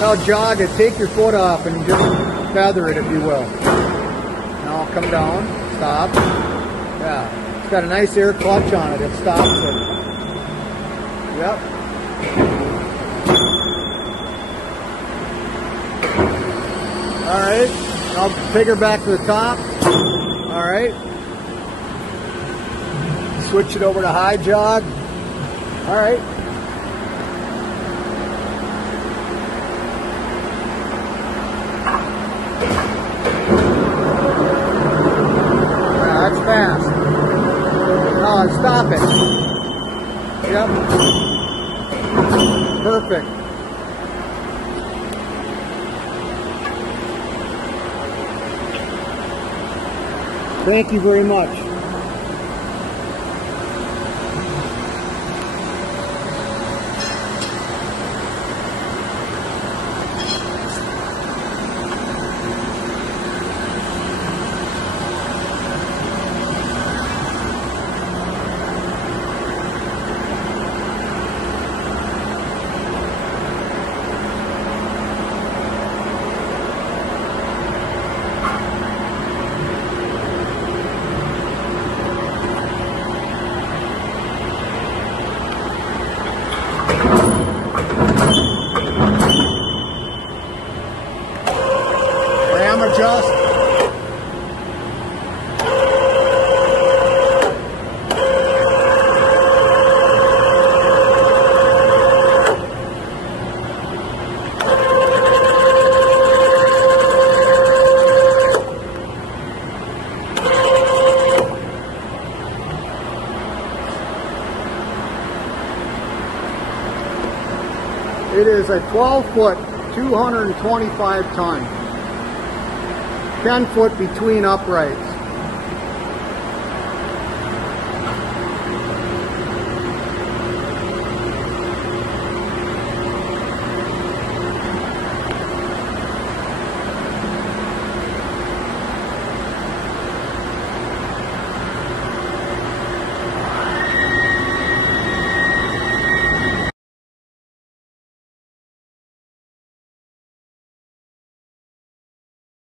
Now jog it, take your foot off and just feather it if you will. Now come down, stop. Yeah, it's got a nice air clutch on it, it stops it. Yep. Alright, I'll take her back to the top. Alright. Switch it over to high jog. Alright. That's fast. Oh, stop it. Yep. Perfect. Thank you very much. Adjust. It is a 12-foot, 225 ton. 10 foot between uprights.